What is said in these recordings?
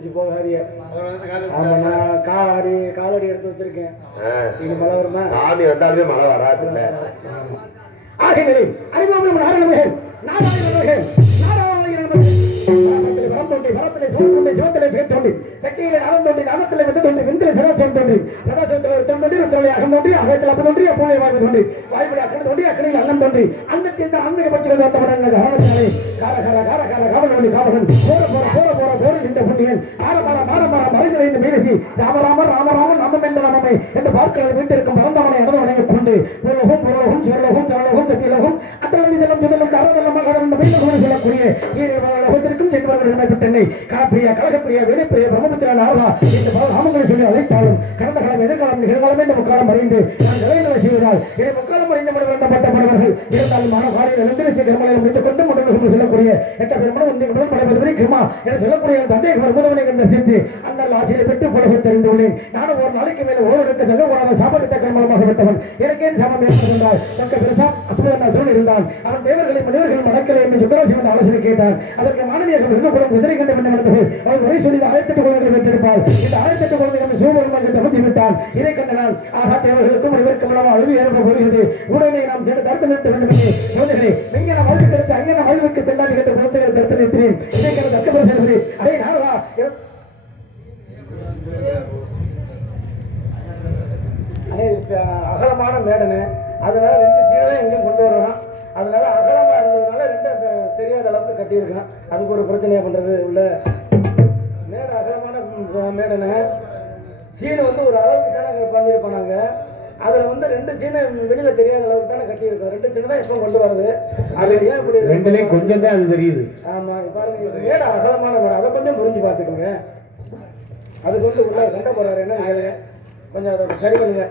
வந்துருச்சு போகாதிய. ஆமா நான் காலடி எடுத்து வச்சிருக்கேன். இது மழை வருமா? சாமி வந்தாலுமே மழை வராது இல்ல. ஆகியவை அறிவோம் நாராயணமகன் நாராயணமகன் நாராயணமகன் வரத்திலே சிவத்தோண்டி சிவத்திலே சிவத்தோண்டி சக்தியிலே நாதம் தோண்டி நாதத்திலே வித்து தோண்டி விந்திலே சதாசிவம் தோண்டி சதாசிவத்தில் ஒரு தோண்டி ருத்ரலை அகம் தோண்டி அகத்தில் அப்ப தோண்டி அப்போலே வாய்ப்பு தோண்டி வாய்ப்படி அக்கடி தோண்டி அக்கடியில் அன்னம் தோண்டி அந்த தீர்த்த ஆன்மீக பட்சிகள் தோட்டப்பட அரணத்தினாலே கார காவலி காவலன் போர இந்த புண்ணியன் மாற மறைகளை இந்த மீரசி ராமராமர் நாமம் என்ற நாமமே என்று பார்க்கிறது வீட்டிற்கும் மறந்தவனை நடந்தவனை கொண்டு பொருளோகம் சுரலோகம் தரலோகம் சத்தியலோகம் அத்தலம் இதெல்லாம் ஜுதலும் காரதெல்லாம் மகரம் மீண்டும் சொல்லக்கூடிய ஈரலோகத்திற்கும் சென்றவர்கள் பெற்றென்னை கலப்பிரியா கழகப்பிரியா வேலைப்பிரியா பிரம்மபுத்திரா நாரதா இந்த பல நாமங்களை சொல்லி அழைத்தாலும் கடந்த காலம் எதிர்காலம் நிகழ்காலம் என்ற முக்காலம் அறிந்து நான் நிறைய செய்வதால் இதை முக்காலம் அறிந்த மனிதப்பட்டப்படுவார்கள் இருந்தாலும் மன காலையில் எழுந்திருச்சு திருமலையில் முடித்துக் கொண்டு முடங்கு சொல்லக்கூடிய எட்ட பெருமனும் உந்தி முதல் படைப்பது கிருமா என சொல்லக்கூடிய தந்தை முதல்வனை கண்டு சிரித்து அந்த ஆசையை பெற்று புலக தெரிந்துள்ளேன். நானும் ஒரு நாளைக்கு மேலே ஓரெடுத்த சங்கக்கூடாத சாபத்தை மூலமாக விட்டவன். எனக்கே சாபம் ஏற்படுகின்றால் தக்க பெருசா அசுபன் அசுரன் இருந்தான். அவன் தேவர்களை மனிதர்கள் மடக்கலை என்று சுக்கராசி என்ற ஆலோசனை கேட்டான். அதற்கு மாணவியாக குலம் குதிரை கண்டு பண்ண நடந்தவர் அவள் வரை சொல்லி 1008 குழந்தைகளை பெற்றெடுப்பாள். இந்த 1008 குழந்தைகள் சிவபெருமானுக்கு தமத்தி விட்டான். இதை கண்ட நான் ஆகா தேவர்களுக்கும் மனிதருக்கும் இல்லாமல் அழிவு ஏற்பட போகிறது. உடனே நாம் சேர்ந்து தடுத்து நிறுத்த வேண்டும் என்று குழந்தைகளை எங்கே நான் வாழ்வுக்கு எடுத்து அங்கே நான் வாழ்வுக்கு செல்லாது என்ற குழந்தைகளை தடுத்து நிறுத்தினேன். இதை கண்ட தக்க பெருசு அதே நாரதா அகலமான மேடனு அதனால 2 சீனை எங்கேயும் கொண்டு வரோம். அதனால அகலமா இருந்ததுனால 2 தெரியாத அளவுக்கு கட்டியிருக்கேன். அதுக்கு ஒரு பிரச்சனையா பண்றது உள்ள மேடை அகலமான மேடனு சீனை வந்து ஒரு அளவுக்கு தானே பண்ணியிருப்போம். நாங்கள் அதில் வந்து 2 சீனை வெளியில தெரியாத அளவுக்கு தானே கட்டியிருக்கோம். 2 சீனை தான் இப்போ கொண்டு வருது. அது ஏன் இப்படி 2லயும் கொஞ்சம் தான் அது தெரியுது. ஆமா பாருங்க மேடை அகலமான மேடை அதை கொஞ்சம் புரிஞ்சு பார்த்துக்கோங்க. அதுக்கு வந்து உள்ள சண்டை போடுறாரு என்ன கேளுங்க கொஞ்சம் அதை சரி பண்ணுங்க.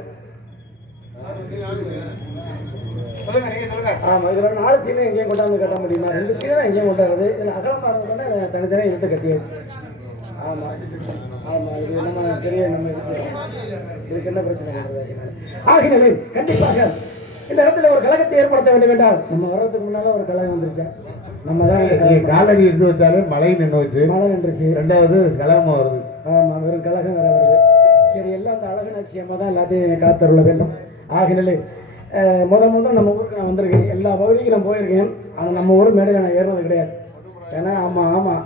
ஆமா இதுல 4 சீனை எங்கேயும் கொண்டாந்து கட்ட முடியுமா? 2 சீனை தான் எங்கேயும் கொண்டாடுறது. இதுல அகலமாக இருந்தோன்னா தனித்தனியாக இழுத்து கட்டியாச்சு. ஆமா இது நம்ம பெரிய நம்ம இதுக்கு என்ன பிரச்சனை ஆகினாலே கண்டிப்பாக இந்த இடத்துல ஒரு கழகத்தை ஏற்படுத்த வேண்டும் என்றால் நம்ம வர்றதுக்கு முன்னால ஒரு கழகம் வந்துருச்சு. நம்ம தான் காலடி எடுத்து வச்சாலே மழை நின்று வச்சு மழை நின்றுச்சு. 2வது கழகமா வருது. ஆமா வெறும் கழகம் வேற வருது. சரி எல்லாம் அந்த அழகு நிச்சயமாக தான் எல்லாத்தையும் காத்தருள வேண்டும். ஆகினாலே முதல் நம்ம ஊருக்கு நான் வந்திருக்கேன். எல்லா பகுதிக்கும் நான் போயிருக்கேன். ஆனால் நம்ம ஊர் மேடையில் நான் ஏறினது கிடையாது. ஏன்னா ஆமாம்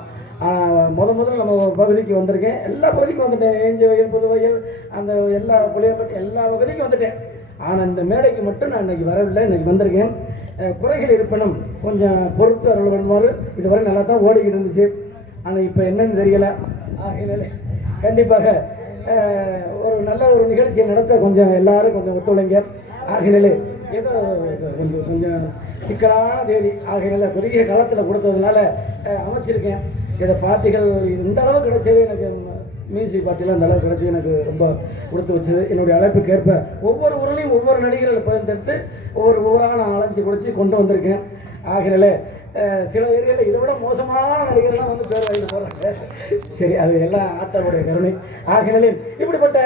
முதல்ல நம்ம பகுதிக்கு வந்திருக்கேன். எல்லா பகுதிக்கும் வந்துட்டேன். ஏஞ்சி வயல் புது வயல் அந்த எல்லா புளியம்பட்டி எல்லா பகுதிக்கும் வந்துட்டேன். ஆனால் இந்த மேடைக்கு மட்டும் நான் இன்னைக்கு வரவில்லை. இன்னைக்கு வந்திருக்கேன். குறைகள் இருப்பினும் கொஞ்சம் பொறுத்து அருள் பண்ணுவார். இதுவரை நல்லா தான் ஓடிக்கிட்டு இருந்துச்சு. ஆனால் இப்போ என்னன்னு தெரியலை. ஆகினாலே கண்டிப்பாக ஒரு நல்ல ஒரு நிகழ்ச்சியை நடத்த கொஞ்சம் எல்லாரும் கொஞ்சம் ஒத்துழைங்க. ஆகினாலே ஏதோ கொஞ்சம் சிக்கலான தேதி ஆகினால குறுகிய காலத்தில் கொடுத்ததுனால அமைச்சிருக்கேன். இதை பார்ட்டிகள் இந்த அளவு கிடைச்சது எனக்கு மியூசிக் பார்ட்டிலாம் இந்த அளவு கிடைச்சது எனக்கு ரொம்ப கொடுத்து வச்சது. என்னுடைய அழைப்புக்கு ஏற்ப ஒவ்வொரு ஊர்லேயும் ஒவ்வொரு நடிகர்கள் தேர்ந்தெடுத்து ஒவ்வொரு ஊராக நான் அழைச்சி குடிச்சு கொண்டு வந்திருக்கேன். ஆகினால சில ஏரியாவில் இதை விட மோசமான நடிகர்கள்லாம் வந்து பேர் வாங்கி போகிறாங்க. சரி அது எல்லாம் ஆத்தருடைய கருணை. ஆகினாலே இப்படிப்பட்ட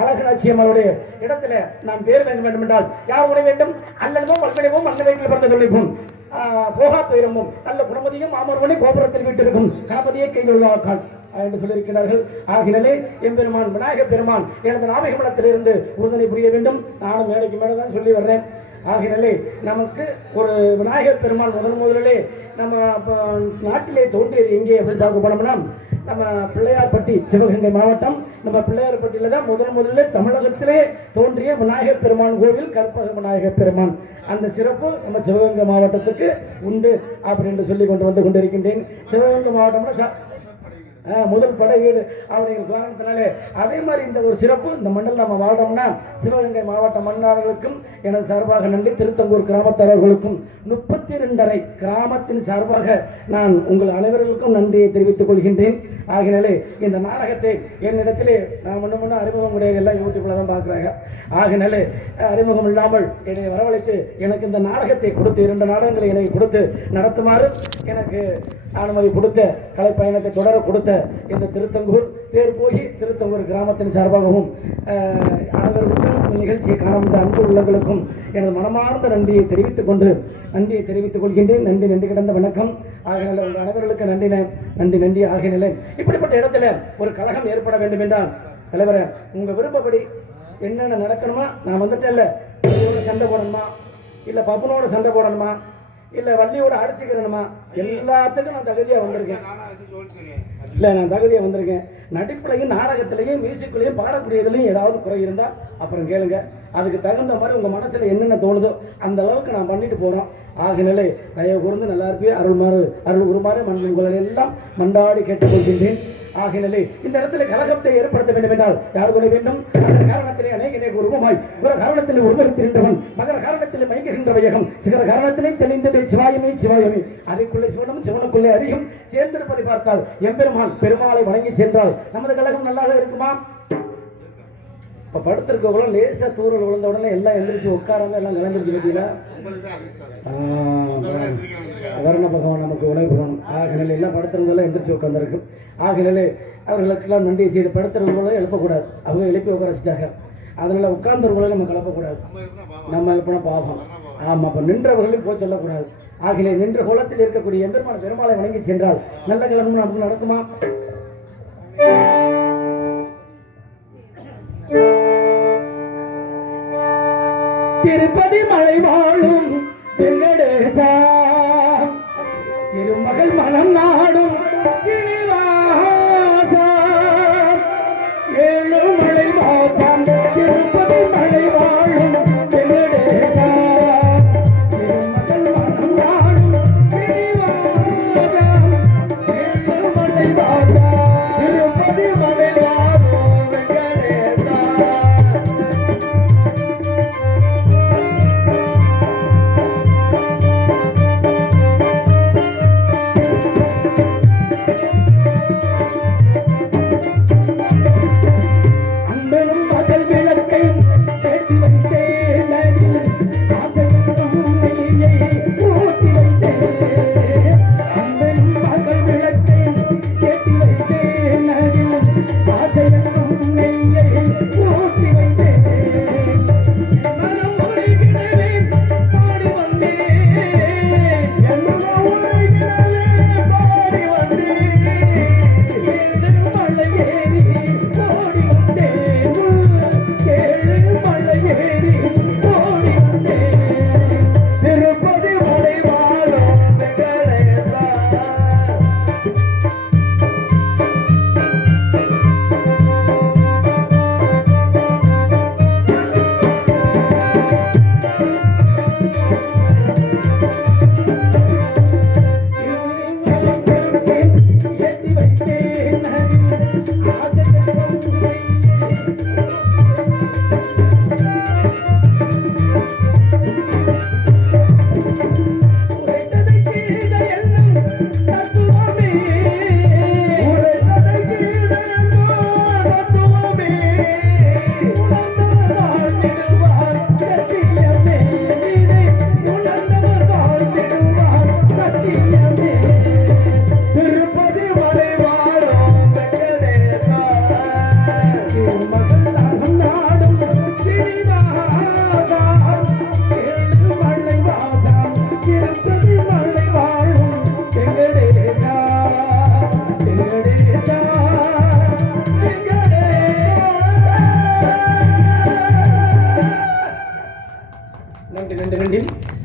அழகு நாச்சியம்மனுடைய இடத்துல நான் பேர் வேண்டும் என்றால் யார் உடைய வேண்டும் அல்லதுமோ பல்கலைவும் மண்ண வீட்டில் பிறந்த தொழில்போம் போகா துயரமும் நல்ல குணமதியும் மாமர்வனை கோபுரத்தில் வீட்டிருக்கும் கணபதியை கைதொழுதாக்கான் என்று சொல்லியிருக்கிறார்கள். ஆகினாலே எம்பெருமான் விநாயக பெருமான் எனது நாமகமலத்திலிருந்து உறுதுணை புரிய வேண்டும். நானும் மேடைக்கு மேலே தான் சொல்லி வர்றேன். ஆகினாலே நமக்கு ஒரு விநாயகர் பெருமான் முதலிலே நம்ம நாட்டிலே தோன்றியது எங்கே அப்படின்னு பார்க்க போனோம்னா நம்ம பிள்ளையார்பட்டி சிவகங்கை மாவட்டம். நம்ம பிள்ளையார்பட்டியில் தான் முதலிலே தமிழகத்திலே தோன்றிய விநாயகர் பெருமான் கோவில் கற்பக விநாயகர் பெருமான். அந்த சிறப்பு நம்ம சிவகங்கை மாவட்டத்துக்கு உண்டு அப்படின்னு சொல்லி கொண்டு வந்து கொண்டிருக்கின்றேன். சிவகங்கை மாவட்டம்னா முதல் படை வீடு அப்படிங்கிற காரணத்தினாலே அதே மாதிரி இந்த ஒரு சிறப்பு இந்த மண்டல் நம்ம வாழ்றோம்னா சிவகங்கை மாவட்ட மன்னார்களுக்கும் எனது சார்பாக நன்றி. திருத்தங்கூர் கிராமத்தாரர்களுக்கும் 32.5 கிராமத்தின் சார்பாக நான் உங்கள் அனைவர்களுக்கும் நன்றியை தெரிவித்துக் கொள்கின்றேன். ஆகினாலே இந்த நாடகத்தை என்னிடத்திலே நான் முன்ன அறிமுகம் உடைய எல்லாம் யூடியூப்ல தான் பார்க்குறாங்க. ஆகினாலே அறிமுகம் இல்லாமல் என்னை வரவழைத்து எனக்கு இந்த நாடகத்தை கொடுத்து 2 நாடகங்களை எனக்கு கொடுத்து நடத்துமாறு எனக்கு அனுமதி கொடுத்த கலை பயணத்தை தொடர கொடுத்த இந்த திருத்தங்கூர் தேர்போகி திருத்தங்கூர் கிராமத்தின் சார்பாகவும் அனைவருக்கும் இந்த நிகழ்ச்சியை காண வந்த அன்பு உள்ளங்களுக்கும் எனது மனமார்ந்த நன்றியை தெரிவித்துக் கொள்கின்றேன். நன்றி கிடந்த வணக்கம். ஆகையினால உங்கள் அனைவர்களுக்கு நன்றி. ஆகையினால இப்படிப்பட்ட இடத்துல ஒரு கழகம் ஏற்பட வேண்டும் என்றால் தலைவரே உங்கள் விருப்பப்படி என்னென்ன நடக்கணுமா, நான் வந்துட்டேன்ல, சண்டை போடணுமா, இல்லை பப்புனோட சண்டை போடணுமா, இல்லை வள்ளியோட அடிச்சுக்கிறணுமா, எல்லாத்துக்கும் நான் தகுதியாக வந்திருக்கேன். இல்லை நான் தகுதியாக வந்திருக்கேன். நடிப்புலையும் நாடகத்திலையும் மியூசிக்லையும் பாடக்கூடியதுலையும் ஏதாவது குறை இருந்தால் அப்புறம் கேளுங்க. அதுக்கு தகுந்த மாதிரி உங்கள் மனசில் என்னென்ன தோணுதோ அந்த அளவுக்கு நான் பண்ணிட்டு போகிறோம். ஆகினாலே தயவு கூர்ந்து நல்லா இருப்பே அருள் உருமாறு உங்களை எல்லாம் மண்டாடி கேட்டுக்கொள்கின்றேன். ஆகினாலே இந்த இடத்துல கலகத்தை ஏற்படுத்த வேண்டும் என்றால் யார் துணை வேண்டும்? அந்த காரணத்திலே அநேக உருவமாய் ஒரு காரணத்திலே உருவத்திருந்தவன் மகர காரணத்திலே மயங்குகின்ற வையகம் சிகர காரணத்திலே தெளிந்ததை சிவாயமே அதைக்குள்ளே சிவனுக்குள்ளே அறியும் சேர்ந்திருப்பதை பார்த்தால் எம்பெருமான் பெருமாளை வணங்கி சென்றால் நமது கழகம் நல்லாக இருக்குமா? இப்போ படுத்திருக்கவங்கள லேசாக தூரல் விழுந்த உடனே எல்லாம் எந்திரிச்சு உட்காராம எல்லாம் கிளம்பிடுச்சு. பார்த்தீங்களா? வரண பகவான் நமக்கு உணவு பண்ணணும். ஆகினாலே எல்லாம் படுத்துறவங்கெல்லாம் எந்திரிச்சு உட்காந்துருக்கு. ஆகினாலே அவர்களுக்கெல்லாம் நன்றியை செய்து படுத்துறவங்களும் எழுப்பக்கூடாது. அவங்க எழுப்பி உட்கார வச்சுட்டாங்க. அதனால் உட்கார்ந்தவர்களையும் நம்ம கிளப்பக்கூடாது. நம்ம எழுப்பினா பாவம். ஆமாம், அப்போ நின்றவர்களையும் போய் சொல்லக்கூடாது. ஆகிலே நின்ற குலத்தில் இருக்கக்கூடிய எம்பெருமான் பெருமாளை வணங்கி சென்றால் நல்ல கிழமை நமக்கு நடக்குமா? திருப்பதி மலை வாழும் வெங்கடேசா, திருமகள் மனம் நாடும் சீனிவாசா, ஏழுமலை வாசாம் திருப்பதி மலை வாழும் வெங்கடேசா, திருமகள் மனம் நாடும் சீனிவாசா, ஏழுமலை வாசா, திருப்பதி மலை வாழும் வெங்கடேசா.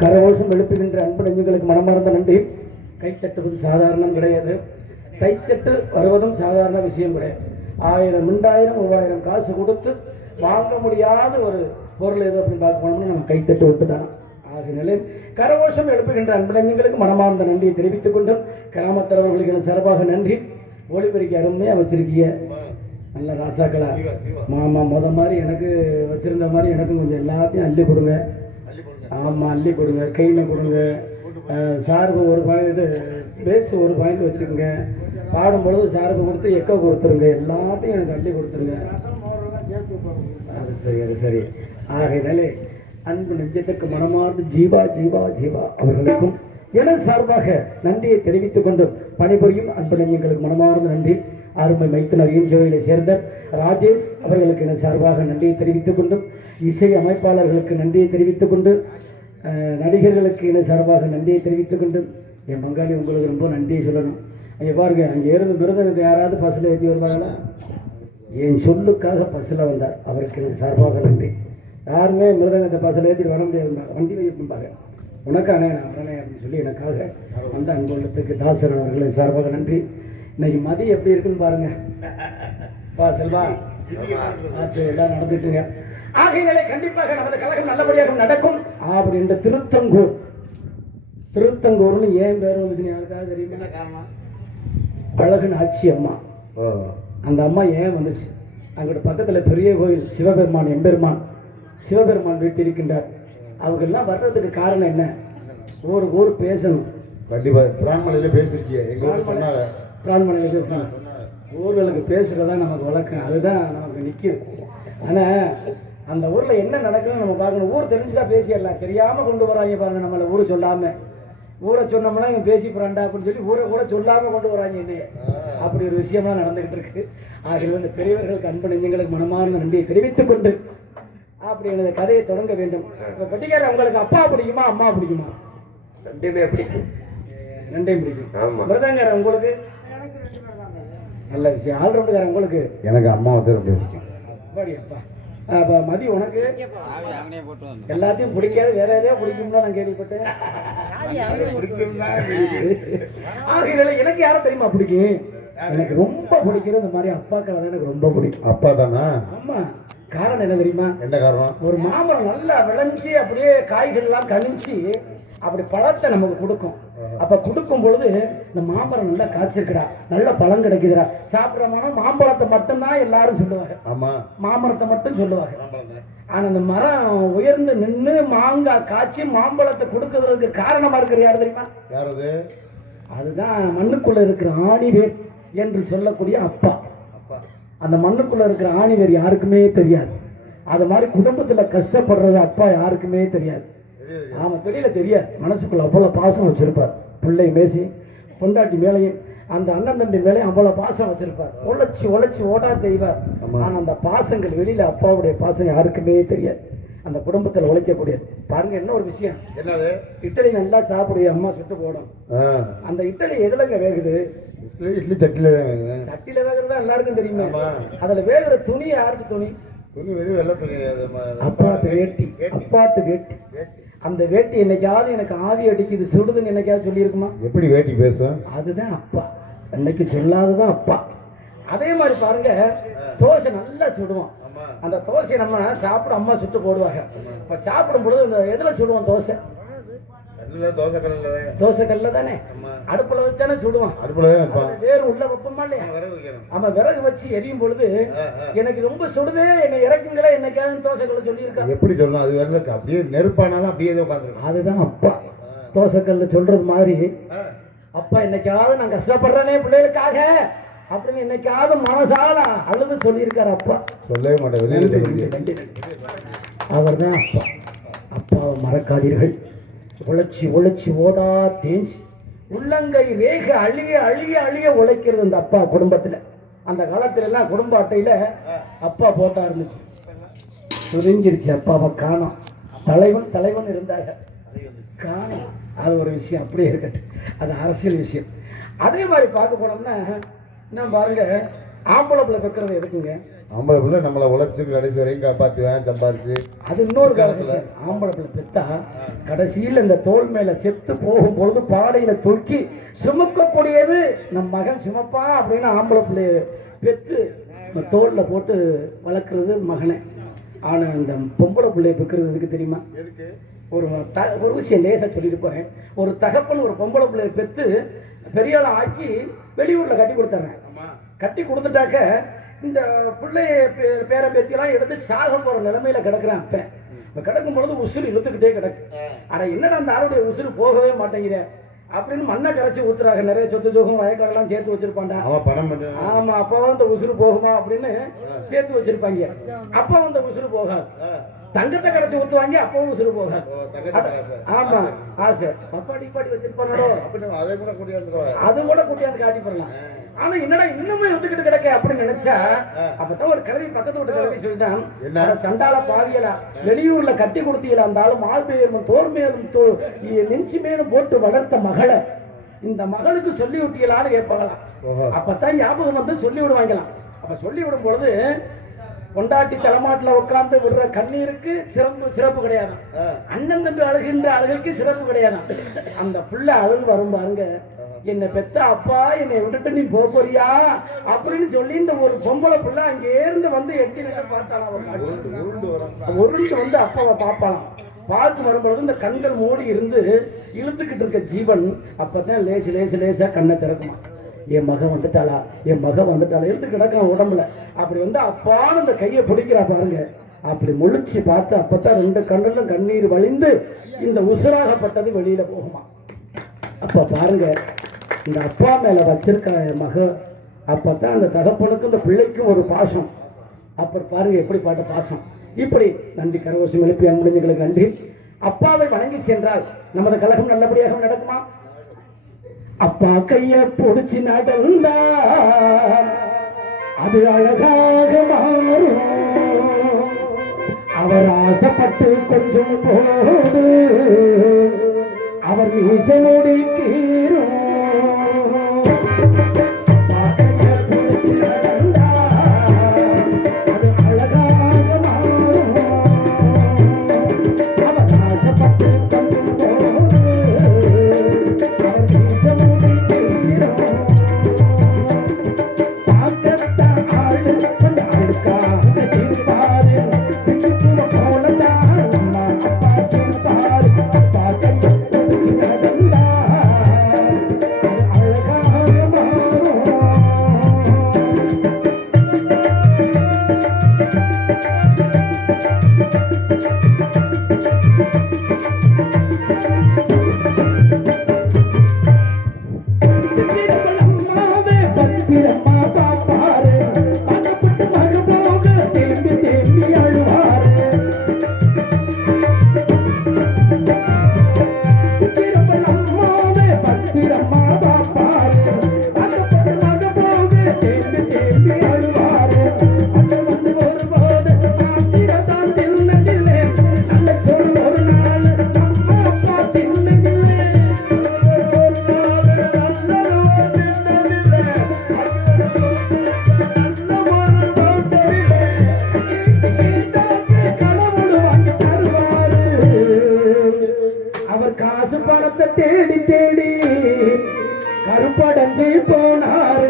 கரகோஷம் எழுப்புகின்ற அன்பு நெஞ்சங்களுக்கு மனமார்ந்த நன்றி. கைத்தட்டுவது சாதாரணம் கிடையாது. கைத்தட்டு வருவதும் சாதாரண விஷயம் கிடையாது. 1000 2000 3000 காசு கொடுத்து வாங்க முடியாத ஒரு பொருள் எது அப்படின்னு பார்க்க போனோம்னா நம்ம கைத்தட்டு விட்டு தானே. ஆகினாலே கரகோஷம் எழுப்புகின்ற அன்பு நெஞ்சங்களுக்கு மனமார்ந்த நன்றியை தெரிவித்துக் கொண்டும் கிராமத்தலைவர்களுக்கு சிறப்பாக நன்றி. ஒளிபெருக்கி அருமையாக வச்சிருக்கீங்க. நல்ல ராசாக்களா மாமா மாதிரி எனக்கு வச்சிருந்த மாதிரி எனக்கும் கொஞ்சம் எல்லாத்தையும் அள்ளி கொடுங்க. ஆமாம், அள்ளி கொடுங்க, கையில் கொடுங்க. சார்பு ஒரு பாயிண்ட், பேஸ் ஒரு பாயிண்ட் வச்சுக்கோங்க. பாடும்பொழுது சார்பு கொடுத்து எக்கோ கொடுத்துருங்க. எல்லாத்தையும் எனக்கு அள்ளி கொடுத்துருங்க. அது சரி. ஆகையினாலே அன்பு நெஞ்சத்துக்கு மனமார்ந்து ஜீவா அவர்களுக்கும் என சார்பாக நன்றியை தெரிவித்துக் கொண்டு பணிபுரியும் அன்பு நெஞ்சங்களுக்கு மனமார்ந்த நன்றி. அருமை மைத்துனர் ஈஞ்சோயிலை சேர்ந்த ராஜேஷ் அவர்களுக்கு என சார்பாக நன்றியை தெரிவித்துக் கொண்டும், இசை அமைப்பாளர்களுக்கு நன்றியை தெரிவித்துக் கொண்டு, நடிகர்களுக்கு என சார்பாக நன்றியை தெரிவித்துக் கொண்டு, என் பங்காளி உங்களுக்கு ரொம்ப நன்றியை சொல்லணும். அங்கே பாருங்க, அங்கே இருந்து மிருதங்கத்தை யாராவது பஸ்ஸில் ஏற்றி வருவாங்களா? என் சொல்லுக்காக பஸ்ஸில் வந்தார், அவருக்கு எனக்கு சார்பாக நன்றி. யாருமே மிருதங்கத்தை பஸ்ஸில் ஏற்றிட்டு வர முடியாதும்பாங்க, வண்டி வைப்பாங்க. உனக்கு அண்ணே நான் வரனே அப்படின்னு சொல்லி எனக்காக வந்த அன்புள்ளத்துக்கு தாசன் அவர்களை சார்பாக நன்றி. இன்னைக்கு மதியம் எப்படி இருக்குன்னு பாருங்க. வா செல்வா, ஆற்று எல்லாம் நடந்துட்டுங்க. ஆகையினாலே கண்டிப்பாக நமது கழகம் நல்லபடியாக நடக்கும் அப்படின்ற திருத்தங்கூர்னு ஏன் பேர் வந்துச்சுன்னு யாருக்காவது தெரியுமா? அழகு ஆட்சி அம்மா. அந்த அம்மா ஏன் வந்துச்சு? அங்கிட்ட பக்கத்தில் பெரிய கோயில் சிவபெருமான், எம்பெருமான் சிவபெருமான் வீட்டு இருக்கின்றார். அவங்க எல்லாம் வர்றதுக்கு காரணம் என்ன? ஊர் பேசணும். கண்டிப்பா பிரான்மலையில பேசிருக்கீங்க, எங்க ஊர் சொன்னாங்க. பிரான்மலையில பேசணும், ஊர்களுக்கு பேசுறதா நமக்கு வழக்கம், அதுதான் நமக்கு நிற்கிது. ஆனால் அந்த ஊரில் என்ன நடக்குதுன்னு நம்ம பார்க்கணும். ஊர் தெரிஞ்சுதான் பேசிடலாம், தெரியாமல் கொண்டு வராங்க பாருங்க. நம்மளை ஊரை சொல்லாமல், ஊரை சொன்னோம்னா இவன் பேசி போறான்டா அப்படின்னு சொல்லி ஊரை கூட சொல்லாமல் கொண்டு வராங்க. என்னைய அப்படி ஒரு விஷயம்லாம் நடந்துகிட்டு இருக்கு. ஆகிய இந்த பெரியவர்களுக்கு அன்பு நெஞ்சங்களுக்கு மனமார்ந்த நன்றியை தெரிவித்துக் கொண்டு அப்படி எனது கதையை தொடங்க வேண்டும். இப்போ பட்டிக்கார, உங்களுக்கு அப்பா பிடிக்குமா அம்மா பிடிக்குமா? ரெண்டுமே பிடிக்கும். ரெண்டையும் பிடிக்கும். மிருதங்கர உங்களுக்கு? நல்ல விஷயம். ஆல்ரவுண்டுக்கார உங்களுக்கு? எனக்கு அம்மா வந்து ரொம்ப பிடிக்கும். அப்படி அப்பா. அப்போ மதி உனக்கு? எல்லாத்தையும் பிடிக்காது, வேற எதையோ பிடிக்கும்னா நான் கேள்விப்பட்டேன். ஆகையினால எனக்கு யாரை தெரியுமா பிடிக்கும்? எனக்கு ரொம்ப பிடிக்கிறது இந்த மாதிரி அப்பாக்களை தான் எனக்கு ரொம்ப பிடிக்கும். அப்பா தானா? ஆமா. காரணம் என்ன தெரியுமா? என்ன காரணம்? ஒரு மாமரம் நல்லா விளைஞ்சி அப்படியே காய்கள்லாம் கணிச்சு அப்படி பழத்தை நமக்கு கொடுக்கும். அப்ப கொடுக்கும் பொழுது இந்த மாமரம் நல்லா காய்ச்சிருக்குடா, நல்ல பழம் கிடைக்குதுடா, சாப்பிட்றோம்னா மாம்பழத்தை மட்டும்தான் எல்லாரும் சொல்லுவாங்க. ஆமா, மாமரத்தை மட்டும் சொல்லுவாங்க. ஆனா அந்த மரம் உயர்ந்து நின்று மாங்காய் காய்ச்சி மாம்பழத்தை கொடுக்கறதுக்கு காரணமா இருக்கிற யாரு தெரியுமா? யாரது? அதுதான் மண்ணுக்குள்ள இருக்கிற ஆணிவேர் என்று சொல்லக்கூடிய அப்பா. அந்த மண்ணுக்குள்ள இருக்கிற ஆணிவேர் யாருக்குமே தெரியாது. அது மாதிரி குடும்பத்துல கஷ்டப்படுறது அப்பா யாருக்குமே தெரியாது. ஆமா, வெளியில தெரியாது. மனசுக்குள்ள அவ்வளவு பாசம் வச்சிருப்பார். பிள்ளை மேசி பொண்டாட்டி மேலையும் அந்த அண்ணன் தம்பி மேலையும் அவ்வளவு பாசம் வச்சிருப்பார். உழைச்சி ஓடா தெய்வார். ஆனா அந்த பாசங்கள் வெளியில அப்பாவுடைய பாசம் யாருக்குமே தெரியாது. அந்த குடும்பத்தில் உழைக்கக்கூடியது. பாருங்க, என்ன ஒரு விஷயம், என்னது? இட்லி நல்லா சாப்பிடுது, அம்மா சுட்டு போடும். அந்த இட்லி எதுலங்க வேகுது? இட்லி சட்டியில வேகுறதா எல்லாருக்கும் தெரியுமா? அதுல வேகுற துணி யாருக்கு துணி? அப்பாட்டு வேட்டி. அப்பாட்டு வேட்டி. அந்த வேட்டி என்னைக்காவது எனக்கு ஆவி அடிக்குது சுடுதுன்னு என்னைக்காவது சொல்லியிருக்குமா? எப்படி வேட்டி பேசும்? அதுதான் அப்பா. இன்னைக்கு சொல்லாததான் அப்பா. அதே மாதிரி பாருங்க, தோசை நல்லா சுடுவோம். அந்த தோசையை நம்ம சாப்பிட அம்மா சுட்டு போடுவாங்க. இப்ப சாப்பிடும் பொழுது இந்த எதுல சுடுவோம்? தோசை கல்ல தானே, அடுப்புல வச்சானே சுடுவோம். வேறு உள்ள வைப்போமா இல்லையா? ஆமா, விறகு வச்சு எரியும் பொழுது எனக்கு ரொம்ப சுடுது, என்னை இறக்குங்களே என்னைக்காவது தோசை கல்ல சொல்லியிருக்காங்க. எப்படி சொல்லணும்? அது அப்படியே நெருப்பானாலும் அப்படியே உட்காந்துருக்கும். அதுதான் அப்பா. தோசை கல்ல சொல்றது மாதிரி அப்பா என்னைக்காவது நான் கஷ்டப்படுறேனே பிள்ளைகளுக்காக அப்படின்னு என்னைக்காவது மனசால அழுது சொல்லியிருக்காரு அப்பா. சொல்லவே மாட்டேன். அவர் தான் அப்பா. அப்பாவை மறக்காதீர்கள். உழைச்சி ஓடா தேஞ்சி உள்ளங்கை ரேகை அழிய உழைக்கிறது அந்த அப்பா குடும்பத்துல. அந்த காலத்துல எல்லாம் குடும்ப அட்டையில அப்பா போட்டா இருந்துச்சு, சுருங்கிருச்சு. அப்பாவை காணோம். தலைவன் இருந்தாங்க, காணோம். அது ஒரு விஷயம், அப்படியே இருக்கட்டும், அது அரசியல் விஷயம். அதே மாதிரி பார்க்க போனோம்னா இன்னும் பாருங்க, ஆம்பளை பிள்ளை பெக்கிறது எதுக்குங்க? ஆம்பளை பிள்ளை நம்மளை உழைச்சி கடைசி வரைக்கும் காப்பாற்றுவேன், சம்பாரிச்சு. அது இன்னொரு காலத்துல ஆம்பளை பிள்ளை பெத்தா கடைசியில் இந்த தோல் மேல செத்து போகும் பொழுது பாடையில தூக்கி சுமக்கக்கூடியது நம் மகன் சுமப்பா அப்படின்னு ஆம்பளை பிள்ளைய பெற்று தோல்ல போட்டு வளர்க்குறது மகனை. ஆனா இந்த பொம்பளை பிள்ளைய பெக்கிறது எதுக்கு தெரியுமா? ஒரு விஷயம் லேசா சொல்லிட்டு போறேன். ஒரு தகப்பன் ஒரு பொம்பளை பிள்ளைய பெற்று பெரியாள ஆக்கி வெளியூர்ல கட்டி கொடுத்தாங்க. கட்டி கொடுத்துட்டாக்க இந்த பிள்ளைய பேர பேத்தியெல்லாம் எடுத்து சாக போற நிலைமையில கிடக்குறான். அப்ப இப்ப கிடக்கும் பொழுது உசுறு இழுத்துக்கிட்டே கிடக்கு. ஆனா என்னடா அந்த ஆளுடைய உசுறு போகவே மாட்டேங்கிற அப்படின்னு மண்ணை கரைச்சி ஊத்துறாங்க. நிறைய சொத்து சோகம் வயக்காடெல்லாம் சேர்த்து வச்சிருப்பான்டா. ஆமா, அப்ப வந்து உசுறு போகுமா அப்படின்னு சேர்த்து வச்சிருப்பாங்க. அப்ப வந்து உசுறு போகாது. தங்கத்தை கரைச்சி ஊத்துவாங்க, அப்பவும் உசுறு போகாது. ஆமா, ஆசை பப்பாடி பாடி வச்சிருப்பானோ, அது கூட கூட்டியாந்து காட்டி போடலாம். ஆனா என்னடா இன்னமும் எடுத்துக்கிட்டு கிடக்க அப்படின்னு நினைச்சா அப்பதான் ஒரு கிழவி பக்கத்து வீட்டு கிழவி சொல்லிட்டான், என்ன? சண்டால பாவியலா வெளியூர்ல கட்டி கொடுத்தீங்களா இருந்தாலும் மால் மேலும் தோர் மேலும் நெஞ்சு மேலும் போட்டு வளர்த்த மகளை இந்த மகளுக்கு சொல்லி விட்டீங்களான்னு கேட்பாங்களாம். அப்பதான் ஞாபகம் வந்து சொல்லி விடுவாங்களாம். அப்ப சொல்லி விடும் பொழுது கொண்டாட்டி தலைமாட்டுல உட்கார்ந்து விடுற கண்ணீருக்கு சிறப்பு கிடையாது, அண்ணன் தம்பி அழுகின்ற அழுகைக்கு சிறப்பு கிடையாது. அந்த புள்ள அழுகு வரும் பாருங்க, என்னை பெத்த அப்பா என்னை விட்டுட்டு நீ போறியா அப்படின்னு சொல்லி இந்த ஒரு பொம்பளை புள்ள அங்கே இருந்து வந்து எட்டி நின்று பார்த்தாலாம். உருண்டு வந்து அப்பாவை பார்ப்பாளாம். பார்த்து வரும்பொழுது இந்த கண்கள் மூடி இருந்து இழுத்துக்கிட்டு இருக்க ஜீவன் அப்பதான் லேசா கண்ணை திறக்குமா. என் மகன் வந்துட்டாளா, என் மகன் வந்துட்டாளா, எடுத்து கிடக்கான் உடம்புல. அப்படி வந்து அப்பான்னு அந்த கையை பிடிக்கிறா பாருங்க. அப்படி முழிச்சு பார்த்து அப்பதான் 2 கண்ணிலும் கண்ணீர் வழிந்து இந்த உசுராகப்பட்டது வெளியில போகுமா. அப்ப பாருங்க இந்த அப்பா மேல வச்சிருக்க மக, அப்பதான் அந்த தகப்பனுக்கும் இந்த பிள்ளைக்கும் ஒரு பாசம். அப்புறம் பாருங்க எப்படி பாட்ட பாசம். இப்படி நன்றி கரகோஷம் எழுப்பி அன்புங்களுக்கு நன்றி. அப்பாவை வணங்கி சென்றால் நமது கழகம் நல்லபடியாக நடக்குமா? அப்பா கைய பொடிச்சு நடந்தா அது அழகாக மாறும். அவர் ஆசைப்பட்டு கொஞ்சம் போது அவர் மீச முடிக்கீரும். தேடி தேடி கருப்படைஞ்சு போனார்.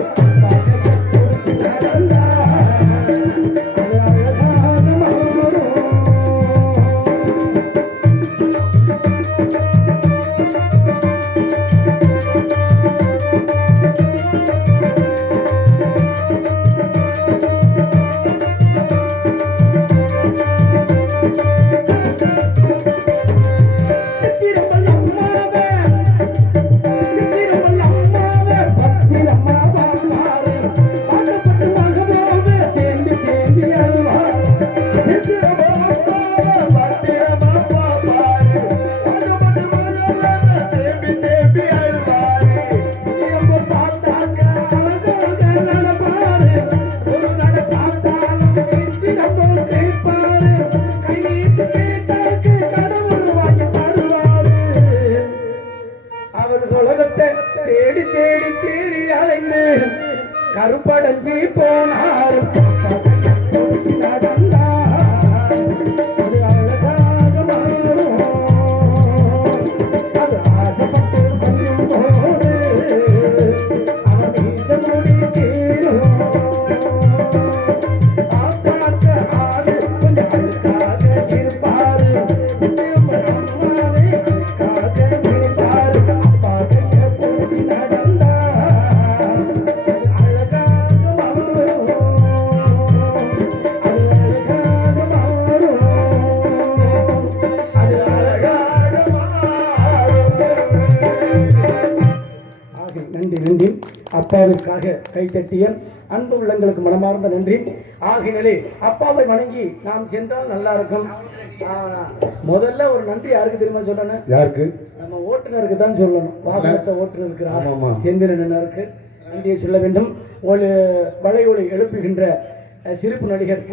தேடி தேடி தேடி அலைந்து கருப்படைஞ்சு போனார். நன்றி. அப்பாவுக்காக கைத்தட்டிய அன்பு உள்ளங்களுக்கு மனமார்ந்த நன்றி. ஆகினாலே அப்பாவை வணங்கி நாம் சென்றால் நல்லா இருக்கும். முதல்ல ஒரு நன்றி யாருக்கு தெரியுமா சொல்லணும்? யாருக்கு? நம்ம ஓட்டுநருக்கு தான் சொல்லணும். வாகனத்தை ஓட்டுநருக்கு செந்திரனுக்கு நன்றியை சொல்ல வேண்டும். ஒரு வளையொலி எழுப்புகின்ற சிரிப்பு நடிகர்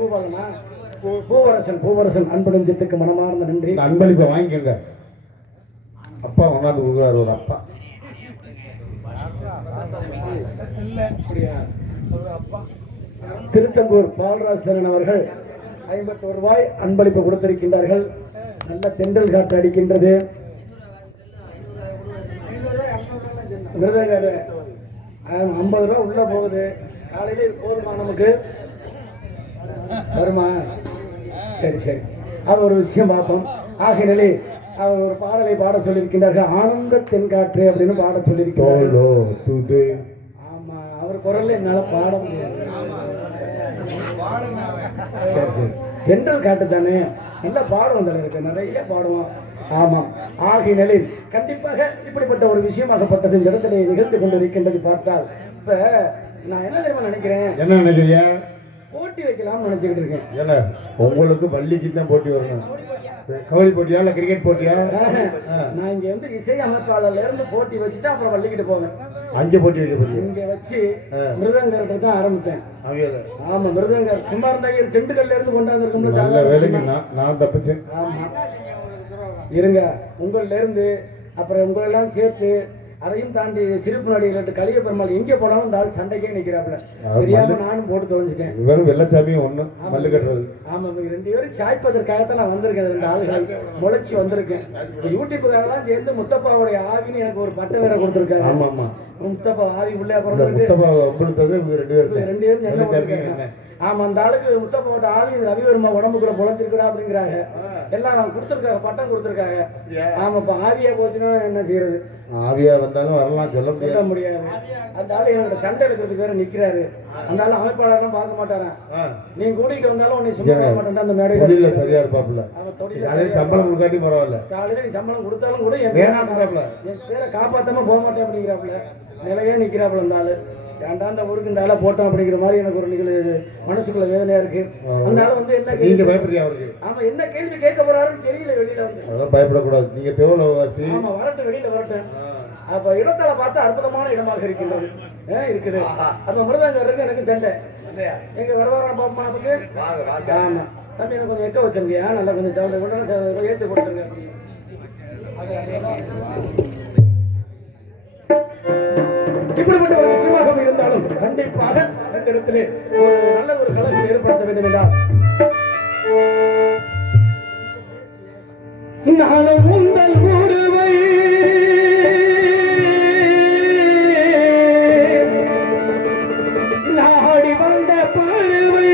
பூவரசன் அன்பு நெஞ்சத்துக்கு மனமார்ந்த நன்றி. இந்த அன்பளிப்பை வாங்கிக்கோங்க. அப்பா கொண்டாந்து கொடுக்குறாரு ஒரு அப்பா. திருத்தம்பூர் பாலராஜன் அவர்கள் 51 ரூபாய் அன்பளிப்பு கொடுத்திருக்கின்றார்கள். நல்ல தென்றல் காற்று அடிக்கின்றது. விருதுங்க 50 ரூபா உள்ள போகுது. காலையில இது போதுமா நமக்கு? வருமா? சரி அது ஒரு விஷயம் பார்ப்போம். ஆகையினாலே அவர் ஒரு பாடலை பாட சொல்லியிருக்கின்றார்கள். ஆனந்த தென்காற்று அப்படின்னு பாட சொல்லியிருக்கிறார்கள். ஆமா, அவர் குரல்ல என்னால பாட முடியாது. சரி தென்றல் காட்டு தானே, நல்லா பாடுவோம் இருக்கு, நிறைய பாடுவோம். ஆமாம், ஆகையினாலே கண்டிப்பாக இப்படிப்பட்ட ஒரு விஷயமாகப்பட்டது இந்த இடத்துல நிகழ்ந்து கொண்டிருக்கின்றது. பார்த்தால் இப்ப நான் என்ன தெரியுமா நினைக்கிறேன்? என்ன நினைக்கிறீங்க? போட்டி வைக்கலாம்னு நினைச்சுக்கிட்டு இருக்கேன். ஏன்னா உங்களுக்கு பள்ளிக்கு தான் போட்டி வரணும். கபடி போட்டியா இல்ல கிரிக்கெட் போட்டியா? நான் இங்க வந்து இசை அமைப்பாளர்ல இருந்து போட்டி வச்சுட்டு அப்புறம் பள்ளிக்கிட்டு போவேன். அங்கே போட்டி வைக்க போறீங்க? இங்க வச்சு மிருதங்கர்கிட்ட தான் ஆரம்பிப்பேன். ஆமா, மிருதங்கர் சும்மா இருந்தாங்க. திண்டுக்கல்ல இருந்து கொண்டாந்து இருக்கும்ல. நான் தப்பிச்சேன். ஆமா, இருங்க உங்கள்ல இருந்து அப்புறம் உங்களெல்லாம் சேர்த்து அதையும் தாண்டி சிரிப்பு நடிகர்கிட்ட கலிய பெருமாள் எங்கே போனாலும் இந்த ஆள் சண்டைக்கே நிற்கிறாப்புல. தெரியாம நானும் போட்டு தொலைஞ்சிட்டேன். வெறும் வெள்ளச்சாமியும் ஒண்ணு மல்லு கட்டுறது. ஆமா, 2 பேரும் சாய்ப்பதற்காகத்தான் நான் வந்திருக்கேன். 2 ஆளுகளை முளைச்சி வந்திருக்கேன். யூடியூப்புக்காரெல்லாம் சேர்ந்து முத்தப்பாவுடைய ஆவின்னு எனக்கு ஒரு பட்ட வேற கொடுத்துருக்காரு. ஆமா ஆமா, முத்தப்பா ஆவி உள்ளே பிறகு 2 பேரும். ஆமா, அந்த ஆளுக்கு முத்தப்பாவோட ஆவி ரவிவர்மா உடம்புக்குள்ள பொழைச்சிருக்கா அப்படிங்கிறாங்க. எல்லாம் கொடுத்துருக்காங்க, பட்டம் கொடுத்துருக்காங்க. ஆமா, இப்ப ஆவியா போச்சுன்னா என்ன செய்யறது? ஆவியா வந்தாலும் வரலாம், சொல்ல முடியாது. அந்த ஆளு என்னோட சண்டை எடுக்கிறதுக்கு வேற நிக்கிறாரு. அந்த ஆளு அமைப்பாளர்லாம் பார்க்க மாட்டாரான். நீ கூட்டிட்டு வந்தாலும் உன்னை சும்மா விட மாட்டேன். அந்த மேடையில சரியா இருப்பாப்புல. சம்பளம் கொடுக்காட்டி பரவாயில்ல. காலையில நீ சம்பளம் கொடுத்தாலும் கூட என் பேரை காப்பாத்தாம போக மாட்டேன் அப்படிங்கிறாப்புல. நிலையா நிக்கிறாப்புல அந்த ஆளு. ஏன்டா ஊருக்கு இந்த ஆளை போட்டோம் அப்படிங்கிற மாதிரி எனக்கு ஒரு நிகழ்வு மனசுக்குள்ள வேதனையா இருக்கு. அந்த ஆளு வந்து என்ன கேள்வி பயப்படுறியா அவருக்கு? ஆமா, என்ன கேள்வி கேட்க போறாருன்னு தெரியல. வெளியில வந்து அதெல்லாம் பயப்படக்கூடாது. நீங்க தேவல வாசி. ஆமா, வரட்டும், வெளியில வரட்டும். அப்ப இடத்துல பார்த்தா அற்புதமான இடமாக இருக்கின்றது. இருக்குது. அப்ப மிருதங்கர் இருக்கு, எனக்கு சண்டை. எங்க வரவாரா பாப்பா நமக்கு. ஆமா தம்பி, எனக்கு கொஞ்சம் எக்க வச்சிருக்கியா? நல்லா கொஞ்சம் சவுண்டை கொண்டு ஏற்றி கொடுத்துருங்க. இப்படிப்பட்ட ஒரு விஷயமாக இருந்தாலும் கண்டிப்பாக இந்த இடத்திலே ஒரு நல்ல ஒரு கலவை ஏற்படுத்த வேண்டும் என்றால் நானும் உங்கள் குருவை நாடி வந்த பருவை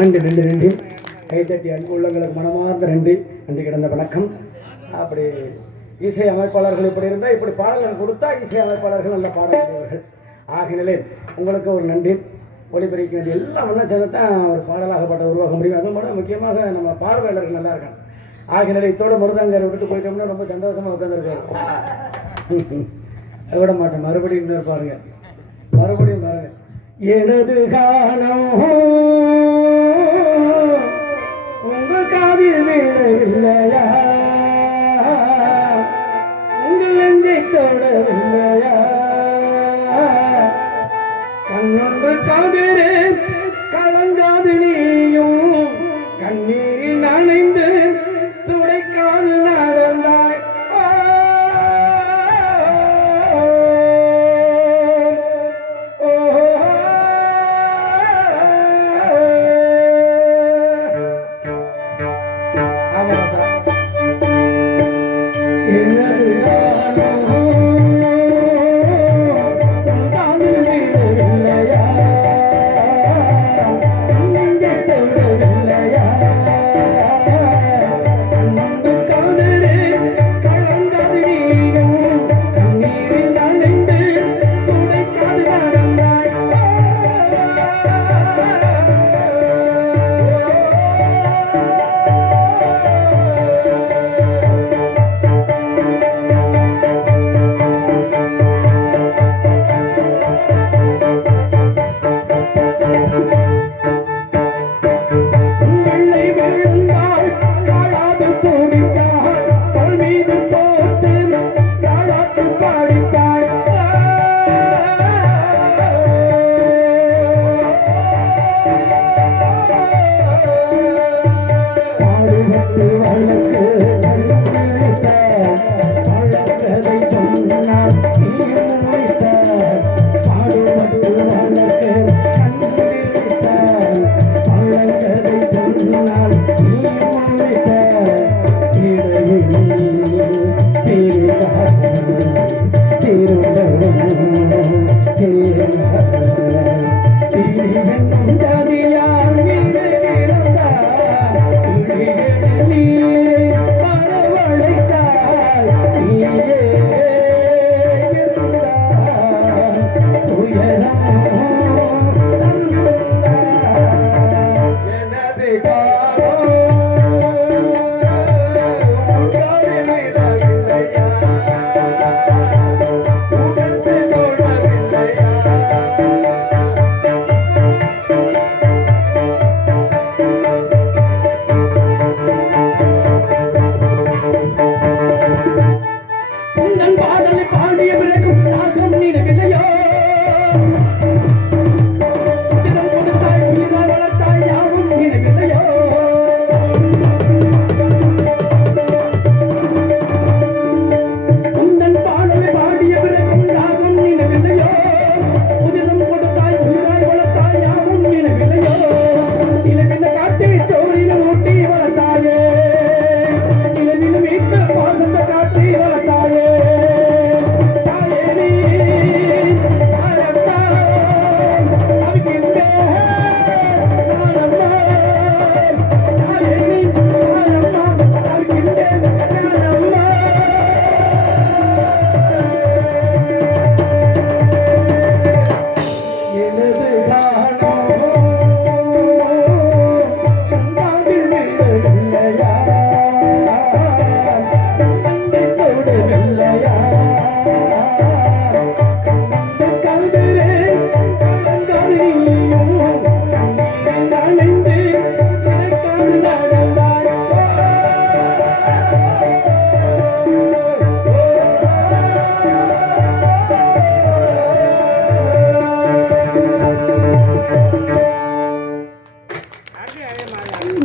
நன்றி நன்றி நன்றி. கைத்தட்டி அன்பு உள்ளங்களுக்கு மனமார்ந்த நன்றி. நன்றி கிடந்த வணக்கம். அப்படி இசை அமைப்பாளர்கள் இப்படி இருந்தால் இப்படி பாடல்கள் கொடுத்தா இசை அமைப்பாளர்கள் நல்ல பாடல்கள். ஆகினாலே உங்களுக்கு ஒரு நன்றி. ஒளிபெருக்க வேண்டிய எல்லாம் ஒன்றும் சேர்ந்து தான் ஒரு பாடலாகப்பட்ட உருவாக முடியும். அதுவும் கூட முக்கியமாக நம்ம பார்வையாளர்கள் நல்லா இருக்காங்க. ஆகினாலே இத்தோட முருதாங்கரை விட்டு போயிட்டோம்னா ரொம்ப சந்தோஷமாக உட்காந்துருக்காரு. விட மாட்டேன். மறுபடியும் இன்னொரு பாருங்க, மறுபடியும் பாருங்க. எனது காணம் உங்க காதில் விழவில்லையா, உங்கள் நெஞ்சை தொடவில்லையா, கண்ணொன்று காதிரே கலங்காது நீயும் கண்ணீரில் நனைந்து துடைக்காது நடந்தாய்.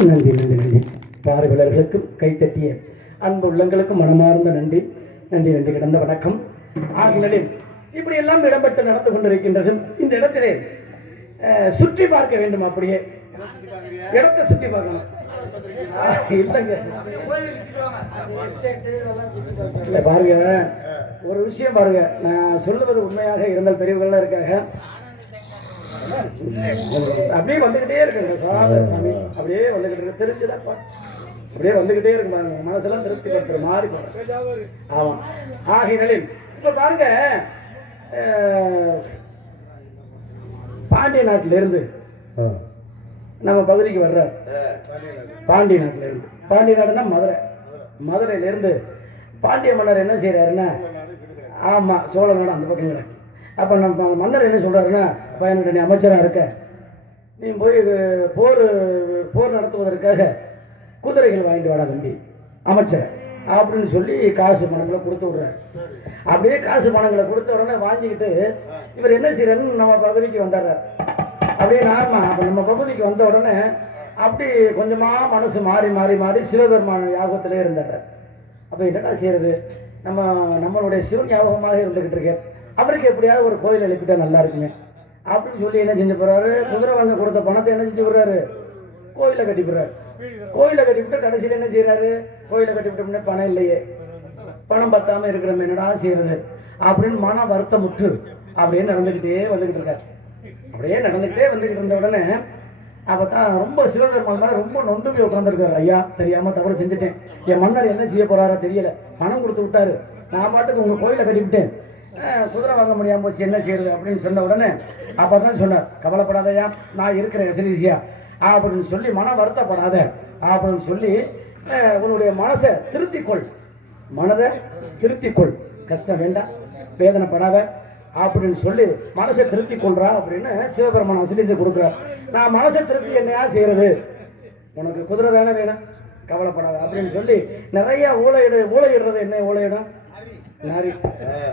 நன்றி நன்றி நன்றி. பார்வையாளர்களுக்கும் கைத்தட்டிய அன்பு உள்ளங்களுக்கும் மனமார்ந்த நன்றி. நன்றி நன்றி கிடந்த வணக்கம். ஆகினாலே இப்படி எல்லாம் இடம்பெற்று நடந்து கொண்டிருக்கின்றது. இந்த இடத்திலே சுற்றி பார்க்க வேண்டும். அப்படியே இடத்தை சுற்றி பார்க்கணும். இல்லைங்க இல்லை பாருங்க, ஒரு விஷயம் பாருங்க. நான் சொல்லுவது உண்மையாக இருந்தால் பெரியவர்கள்லாம் இருக்காங்க. அப்படியே வந்துகிட்டே இருக்குங்க சாமி, அப்படியே வந்துகிட்டு இருக்கு. தெரிஞ்சுதான்ப்பா, அப்படியே வந்துகிட்டே இருக்கு பாருங்க. மனசெல்லாம் திருப்தி படுத்துற மாதிரி போறேன். ஆமா, ஆகையினாலே இப்ப பாருங்க, பாண்டிய நாட்டில இருந்து நம்ம பகுதிக்கு வர்றார். பாண்டிய நாட்டில இருந்து, பாண்டிய நாடுனா மதுரை, மதுரையில இருந்து பாண்டிய மன்னர் என்ன செய்யறாருன்னா, ஆமா சோழ நாடு அந்த பக்கம் கிடக்கு. அப்ப நம்ம மன்னர் என்ன சொல்றாருன்னா, அப்ப என்னோட நீ அமைச்சரா இருக்க, நீ போய் போர் நடத்துவதற்காக குதிரைகள் வாங்கிட்டு வாடா தம்பி அமைச்சர் அப்படின்னு சொல்லி காசு பணங்களை கொடுத்து விடுறாரு. அப்படியே காசு பணங்களை கொடுத்த உடனே வாங்கிக்கிட்டு இவர் என்ன செய்யறன்னு நம்ம பகுதிக்கு வந்துடுறாரு. அப்படியே நார்மா அப்போ நம்ம பகுதிக்கு வந்த உடனே அப்படி கொஞ்சமா மனசு மாறி மாறி மாறி சிவபெருமான யாகத்திலே இருந்தார். அப்போ என்னடா செய்யறது, நம்மளுடைய சிவன் ஞாபகமாக இருந்துகிட்டு இருக்கேன், அவருக்கு எப்படியாவது ஒரு கோயில் எழுப்பிட்டா நல்லா இருக்குமே அப்படின்னு சொல்லி என்ன செஞ்சு போறாரு, குதிரை வாங்க கொடுத்த பணத்தை என்ன செஞ்சு போடுறாரு, கோயிலை கட்டி போடுறாரு. கோயிலை கட்டிவிட்டு கடைசியில் என்ன செய்யறாரு, கோயிலை கட்டிவிட்டோம்னே பணம் இல்லையே, பணம் பத்தாம இருக்கிறோம், என்னடா செய்யறது அப்படின்னு மன வருத்தமுற்று அப்படியே நடந்துக்கிட்டே வந்துகிட்டு இருக்காரு. அப்படியே நடந்துக்கிட்டே வந்துகிட்டு இருந்த உடனே அப்பதான் ரொம்ப சிவபெருமான் மேல ரொம்ப நொந்து போய் உட்காந்துருக்காரு. ஐயா தெரியாம தவறு செஞ்சுட்டேன், என் மன்னர் என்ன செய்ய போறாரோ தெரியல, பணம் கொடுத்து விட்டாரு, நான் பாட்டுக்கு உங்க கோயிலை கட்டிவிட்டேன், குதிரை வாங்க முடியாம போச்சு, என்ன செய்யறது அப்படின்னு சொன்ன உடனே அப்பதான் சொன்னார், கவலைப்படாதயா நான் இருக்கிறேன் எசலிசியா அப்படின்னு சொல்லி, மன வருத்தப்படாத அப்படின்னு சொல்லி, உன்னுடைய மனசை திருத்திக்கொள், மனதை திருத்திக்கொள், கஷ்டம் வேண்டாம், வேதனைப்படாத அப்படின்னு சொல்லி மனசை திருத்தி கொள்றா அப்படின்னு சிவபெருமான் அசலிசை கொடுக்குறார். நான் மனசை திருத்தி என்னையா செய்யறது, உனக்கு குதிரை தானே வேணும், கவலைப்படாத அப்படின்னு சொல்லி நிறைய ஊழையிடுறது. என்ன ஊழையிடும், நரி.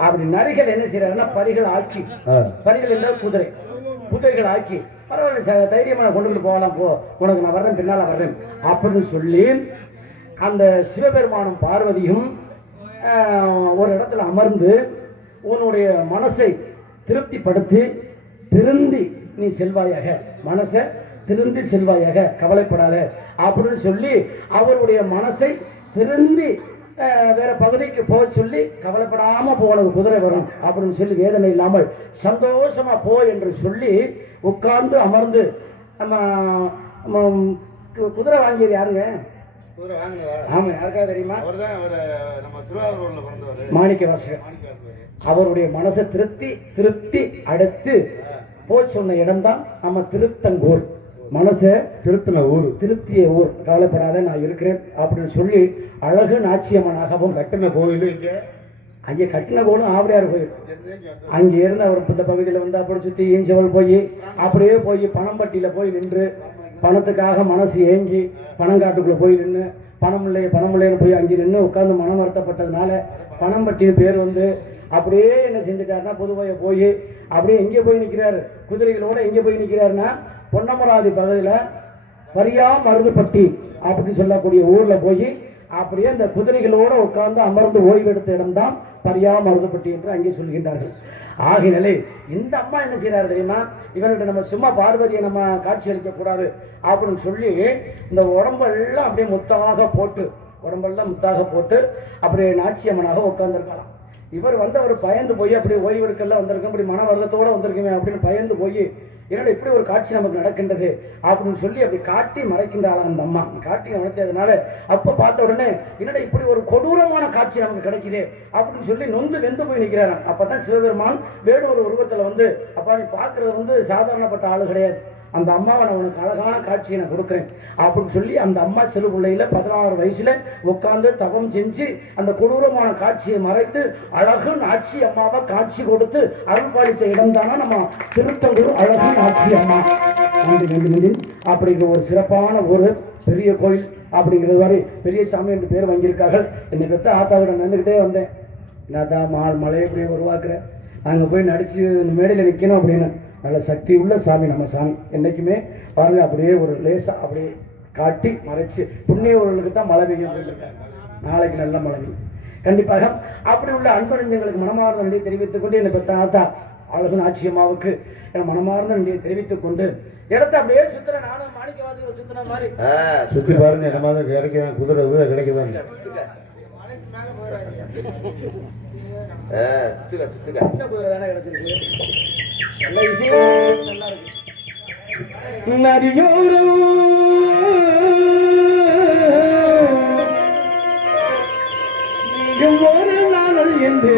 அப்படி நரிகள் என்ன செய்யறாருன்னா பரிகள் ஆக்கி, பரிகள் இல்லை குதிரை, குதிரைகள் ஆக்கி பரவாயில்ல தைரியமா கொண்டு போகலாம், போ உனக்கு நான் வர்றேன், பின்னால வர்றேன் அப்படின்னு சொல்லி அந்த சிவபெருமானும் பார்வதியும் ஒரு இடத்துல அமர்ந்து உன்னுடைய மனசை திருப்திப்படுத்தி திருந்தி நீ செல்வாயாக, மனசை திருந்தி செல்வாயாக, கவலைப்படாத அப்படின்னு சொல்லி அவருடைய மனசை திருந்தி வேற பகுதிக்கு போக சொல்லி, கவலைப்படாம போ உனக்கு குதிரை வரும் அப்படின்னு சொல்லி, வேதனை இல்லாமல் சந்தோஷமா போ என்று சொல்லி உட்கார்ந்து அமர்ந்து. நம்ம குதிரை வாங்கியது யாருங்க, ஆமா யாருக்கா தெரியுமா, மாணிக்க வாசகர். அவருடைய மனசை திருப்தி அடுத்து போய் சொன்ன இடம்தான் நம்ம திருத்தங்கூர், மனசை திருத்தின ஊர், திருத்திய ஊர். கவலைப்படாத நான் இருக்கிறேன் அப்படின்னு சொல்லி அழகு நாச்சியம்மனாகவும் கட்டின கோயில், அங்கே கட்டின கோயிலும் ஆவடியார் கோயில். அங்கே இருந்து அவர் இந்த பகுதியில் வந்து அப்படி சுற்றி ஈஞ்சவள் போய் அப்படியே போய் பணம்பட்டியில் போய் நின்று பணத்துக்காக மனசு ஏங்கி பணங்காட்டுக்குள்ளே போய் நின்று பணம் இல்லைன்னு போய் அங்கே நின்று உட்காந்து மனம் வருத்தப்பட்டதுனால பணம்பட்டின்னு பேர் வந்து அப்படியே என்ன செஞ்சுட்டாருன்னா புதுவையை போய் அப்படியே எங்கே போய் நிற்கிறாரு, குதிரைகளோட எங்கே போய் நிற்கிறாருன்னா பொன்னமராதி பகுதியில் பரியா மருதுப்பட்டி அப்படின்னு சொல்லக்கூடிய ஊரில் போய் அப்படியே அந்த குதிரைகளோடு உட்கார்ந்து அமர்ந்து ஓய்வெடுத்த இடம்தான் பரியா மருதுப்பட்டி என்று அங்கே சொல்கின்றார்கள். ஆகினாலே இந்த அம்மா என்ன செய்யறாரு தெரியுமா, இவன்கிட்ட நம்ம சும்மா பார்வதியை நம்ம காட்சி அளிக்க கூடாது அப்படின்னு சொல்லி இந்த உடம்பெல்லாம் அப்படியே முத்தாக போட்டு, உடம்பெல்லாம் முத்தாக போட்டு அப்படியே நாச்சியம்மனாக உட்கார்ந்துருக்கலாம். இவர் வந்து அவர் பயந்து போய் அப்படி ஓய்வெடுக்கெல்லாம் வந்திருக்கோம், அப்படி மன வருத்தத்தோடு வந்திருக்குமே அப்படின்னு பயந்து போய், என்னடா இப்படி ஒரு காட்சி நமக்கு நடக்கின்றது அப்படின்னு சொல்லி அப்படி காட்டி மறைக்கின்றாள் அந்த அம்மா. காட்டி மறைச்சதுனால அப்போ பார்த்த உடனே என்னடா இப்படி ஒரு கொடூரமான காட்சி நமக்கு கிடைக்குது அப்படின்னு சொல்லி நொந்து வெந்து போய் நிற்கிறாராம். அப்பதான் சிவபெருமான் வேறு ஒரு உருவத்தில் வந்து, அப்பா நீ பார்க்கறது வந்து சாதாரணப்பட்ட ஆளு கிடையாது, அந்த அம்மாவை நான் உனக்கு அழகான காட்சியை நான் கொடுக்குறேன் அப்படின்னு சொல்லி அந்த அம்மா சிறு பிள்ளையில 16 வயசுல உட்கார்ந்து தவம் செஞ்சு அந்த கொடூரமான காட்சியை மறைத்து அழகு நாட்சி அம்மாவை காட்சி கொடுத்து அருள் பாலித்த இடம் தானா நம்ம திருத்தங்கூர் அழகு நாட்சி அம்மா அப்படிங்கிற ஒரு சிறப்பான ஒரு பெரிய கோயில். அப்படிங்கிறது மாதிரி பெரிய சாமி என்று பேர் வாங்கியிருக்கார்கள். என்னை பெற்ற ஆத்தாவிட நடந்துக்கிட்டே வந்தேன், நான் தான் மழையை இப்படி உருவாக்குறேன், அங்கே போய் நடிச்சு மேடையில் நிற்கணும் அப்படின்னு. நல்ல சக்தி உள்ள சாமி நம்ம சாமி. என்றைக்குமே பாருங்க அப்படியே ஒரு லேசா அப்படியே காட்டி மறைச்சு, புண்ணியவர்களுக்கு தான் மழை பெய்யும், நாளைக்கு நல்ல மழை பெய்யும் கண்டிப்பாக. அப்படி உள்ள அன்பறிஞர்களுக்கு மனமார்ந்த நன்றியை தெரிவித்துக் கொண்டு, என்னை பெற்ற ஆத்தா அழகு நாச்சியம்மாவுக்கு என் மனமார்ந்த நன்றியை தெரிவித்துக் கொண்டு இடத்த அப்படியே சுத்துற, நானும் மாணிக்க வாசகர் சுத்தின மாதிரி சுத்தி பாருங்க, என்ன மாதிரி கிடைக்கும் குதிரை கிடைக்குதாங்க. சின்ன குதிரை தானே கிடைச்சிருக்கு, நல்ல விஷயம், நல்லா இருக்கு. நதியோரம் நீயும் ஒரு நாள் என்று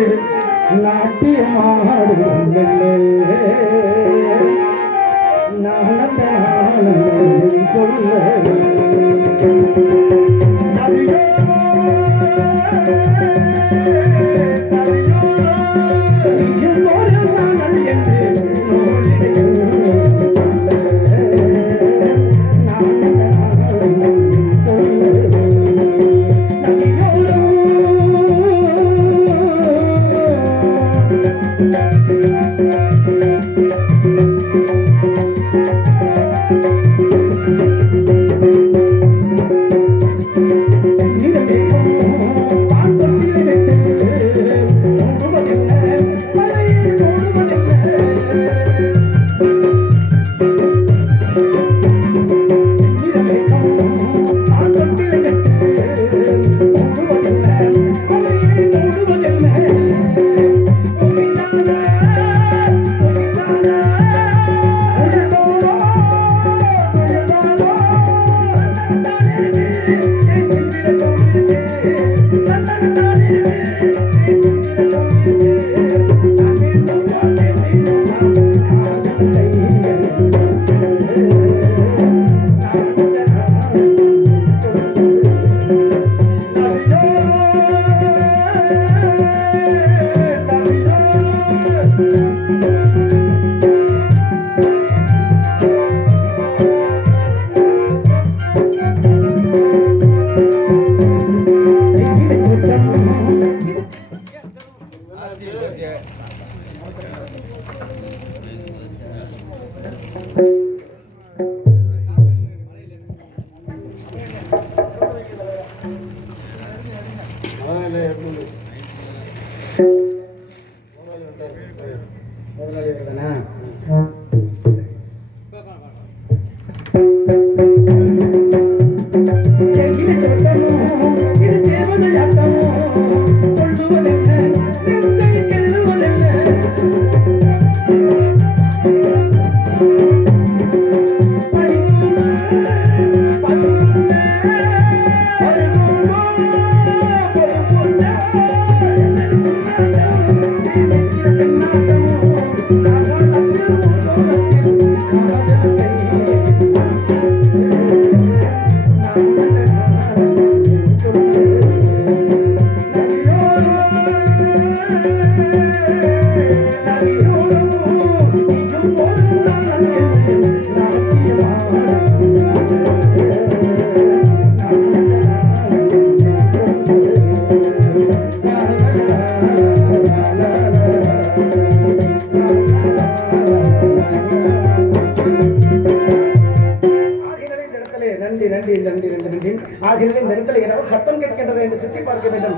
நாட்டியமாடுங்கள் நானந்த நாளும் சொல்ல நீயும் ஒரு நாள் என்று சத்தம் கேட்கின்றது என்று சுற்றி பார்க்க வேண்டும்.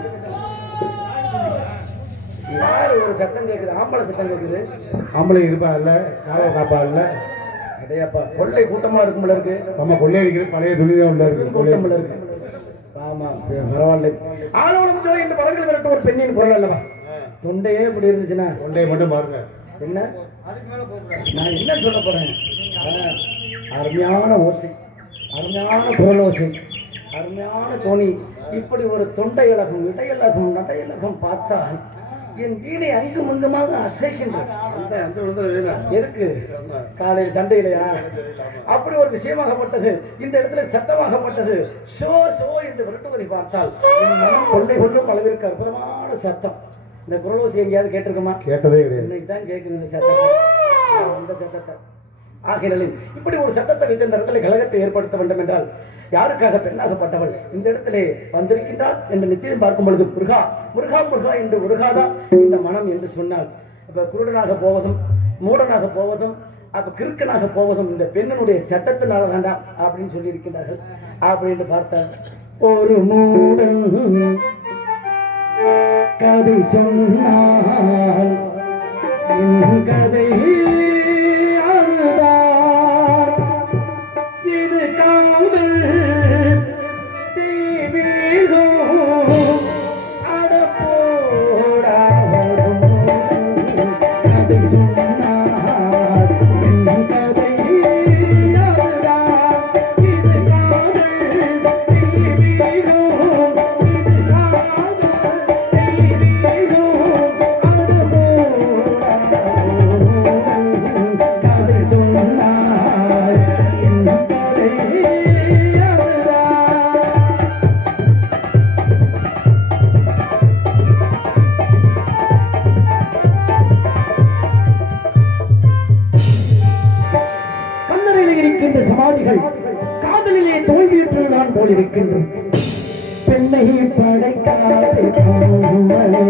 யாரு ஒரு சத்தம் கேட்குது? ஆம்பளை சத்தம் கேட்குது. ஆம்பளை இருப்பா இல்ல, காவல் காப்பா இல்ல. அடையாப்பா கொள்ளை கூட்டமா இருக்கும்ல இருக்கு. நம்ம கொள்ளை அடிக்கிற பழைய துணிதான் உள்ள இருக்கு, கூட்டம்ல இருக்கு. ஆமா பரவாயில்ல. ஆளோളം ஜோ என்று பறங்கள் விரட்டு ஒரு பெண்ணின் குரல் அல்லவா? தொண்டையே இப்படி இருந்துச்சுன்னா தொண்டையை மட்டும் பாருங்க. என்ன நான் என்ன சொல்ல போறேன்? அருமையான ஓசை, அருமையான குரல் ஓசை, அருமையான தோணி. இப்படி ஒரு தொண்டை இலகம், இடையலகம், நடையலகம் பார்த்தால் என் வீடை அங்கும் அங்குமாக அசைக்கின்றது. எதுக்கு? காலையில் சண்டையிலையா? அப்படி ஒரு விஷயமாகப்பட்டது. இந்த இடத்துல சத்தமாகப்பட்டது. ஷோ ஷோ என்று விரட்டுவதை பார்த்தால் என் மனம் கொள்ளை கொள்ளும் அளவிற்கு அற்புதமான சத்தம். இந்த குரலோசி எங்கேயாவது கேட்டிருக்குமா? கேட்டதே கிடையாது. இன்னைக்கு தான் கேட்கணும் இந்த சத்தத்தை, இந்த சத்தத்தை. ஆகையினாலே இப்படி ஒரு சத்தத்தை வைத்து இந்த இடத்துல கழகத்தை ஏற்படுத்த வேண்டும் என்றால் யாருக்காக பெண்ணாகப்பட்டவள் இந்த இடத்திலே வந்திருக்கின்றாள் என்று நிச்சயம் பார்க்கும் பொழுது முருகா முருகா முருகா என்று முருகாதான் இந்த மனம் என்று சொன்னால், இப்ப குருடனாக போவதும் மூடனாக போவதும் அப்ப கிறுக்கனாக போவதும் இந்த பெண்ணினுடைய சத்தத்தினால வேண்டாம் அப்படின்னு சொல்லி இருக்கின்றார்கள். அப்படின்னு பார்த்தால் ஒரு மூடன் கதை சொன்னால் என் கதை அதுதான். இது காதல் தீவிரம் அடப்போடா கதை சொன்னால் என் கதை அதுதான். போல் இருக்கின்றது. பெண்ணை படைக்காதே பூமலை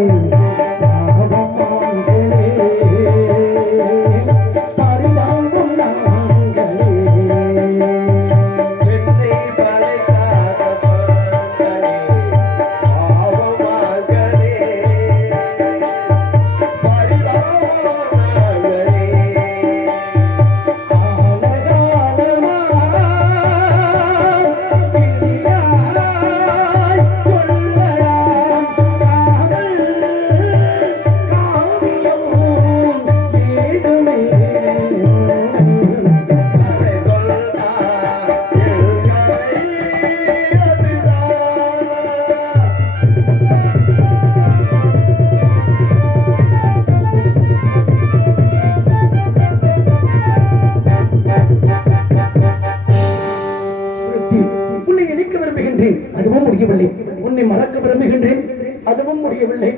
அதுவும் முடியவில்லை. உன்னை மறக்க விரும்புகின்றேன், அதுவும் முடியவில்லை.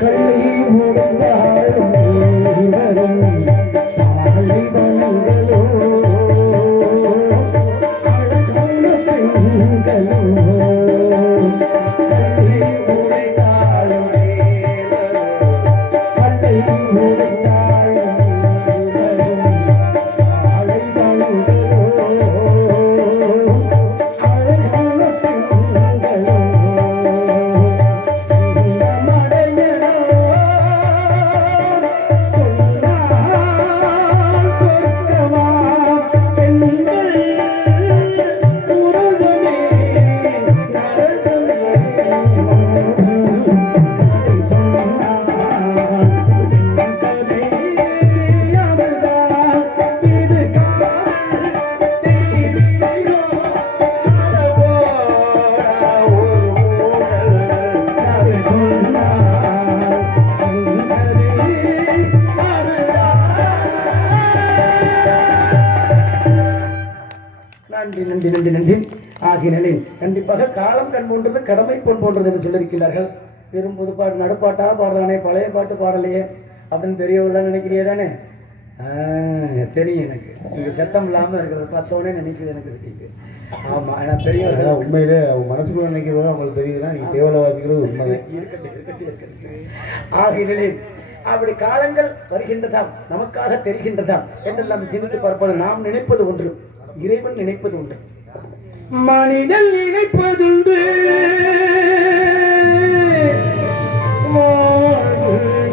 கண்ணை மூடினாலும் நன்றி நன்றி நன்றி நன்றி ஆகிய நிலை கண்டிப்பாக காலம் கண் போன்றது கடமை பொன் போன்றது என்று சொல்லியிருக்கிறார்கள். வெறும் புதுப்பாட்டு நடுப்பாட்டா பாடுறானே, பழைய பாட்டு பாடலையே அப்படின்னு தெரியவில்லை நினைக்கிறியே தானே? தெரியும் எனக்கு. உங்கள் சத்தம் இல்லாமல் இருக்கிறத பார்த்தோன்னே நினைக்கிறது எனக்கு தெரியுது. ஆமாம், ஆனால் பெரிய உண்மையிலே மனசுக்குள்ள நினைக்கிறது அவங்களுக்கு தெரியுதுன்னா நீ தேவலை வாசிக்கிறது உண்மை. ஆகிய நிலை அப்படி காலங்கள் வருகின்றதாம், நமக்காக தெரிகின்றதாம் என்றெல்லாம் சிந்தித்து பார்ப்பது. நாம் நினைப்பது ஒன்று, இறைவன் நினைப்பது உண்டு, மனிதன் நினைப்பதுண்டு,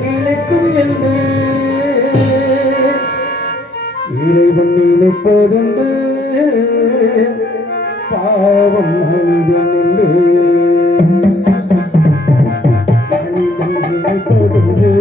நினைக்கும் என்று இறைவன் நினைப்பதுண்டு, பாவம் மனிதன் என்று மனிதன் நினைப்பதுண்டு.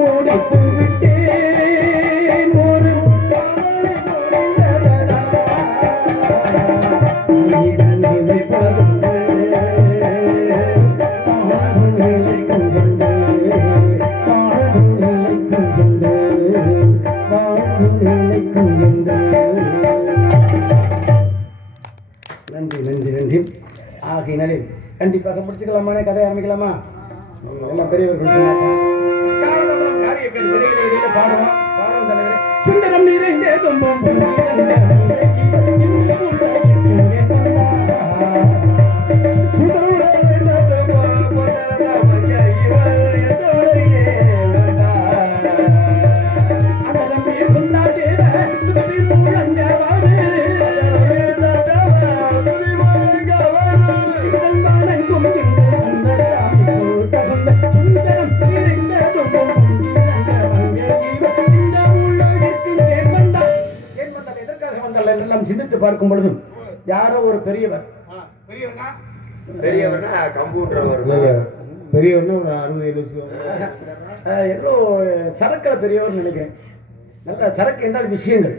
முடித்து விட்டேன் ஒரு காதலை முடிந்ததடா. ஆயிரங்களை பறந்து ஆடுகளை கண்டு ஆடுகளை கண்டு ஆடுகளை கண்டு. நன்றி நன்றி நன்றி. ஆகையினாலே கண்டிப்பாக முடிச்சுக்கலாமானே, கதை ஆரம்பிக்கலாமா? எல்லாம் பெரியவர்கள் சொன்னாங்க. காலதம்பரம் காரியங்கள் திரையிலே இடையில பாடுவோம் தலைவரே. சுந்தரம் நிறைந்தே துன்பம் எல்லாம் சிந்தித்து பார்க்கும் பொழுதும் யாரோ ஒரு பெரியவர், பெரியவர்னா கம்பூன்றவர், பெரியவர்னா ஒரு 60-70 ஏதோ சரக்குல பெரியவர் நினைக்கிறேன். நல்ல சரக்கு என்றால் விஷயங்கள்,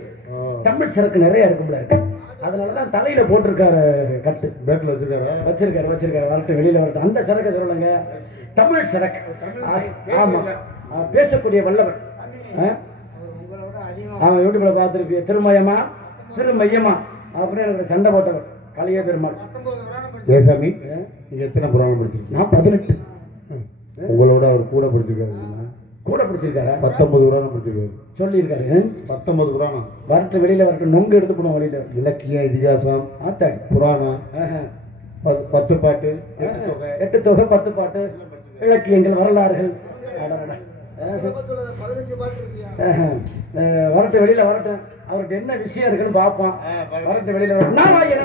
தமிழ் சரக்கு நிறைய இருக்கும்ல இருக்கு. அதனாலதான் தலையில போட்டிருக்காரு கட்டு, பேட்டில் வச்சிருக்காரு வரட்டும், வெளியில வரட்டும். அந்த சரக்கு சொல்லுங்க, தமிழ் சரக்கு. ஆமா, பேசக்கூடிய வல்லவர். அவன் யூடியூப்ல பார்த்துருப்பிய திருமயமா அப்படின்னு எனக்கு சண்டை போட்டவர் கலிய பெருமாள். ஏசாமி, நீங்க எத்தனை புராணம் படிச்சிருக்கீங்க? நான் 18. உங்களோட அவர் கூட படிச்சிருக்காரு. 19 புராணம் படிச்சிருக்காரு. சொல்லியிருக்காரு. 19 புராணம். வரட்டு வெளியில வரட்டும், நொங்கு எடுத்து போனோம் வெளியில. இலக்கியம், இதிகாசம், ஆத்தாடி, புராணம், 10 பாட்டு, 8 தொகை, 10 பாட்டு, இலக்கியங்கள், வரலாறுகள். வரட்டு வெளியில வரட்டும், அவர்கிட்ட என்ன விஷயம் இருக்குன்னு பார்ப்போம். வரட்டு வெளியில வரட்டும். நாராயண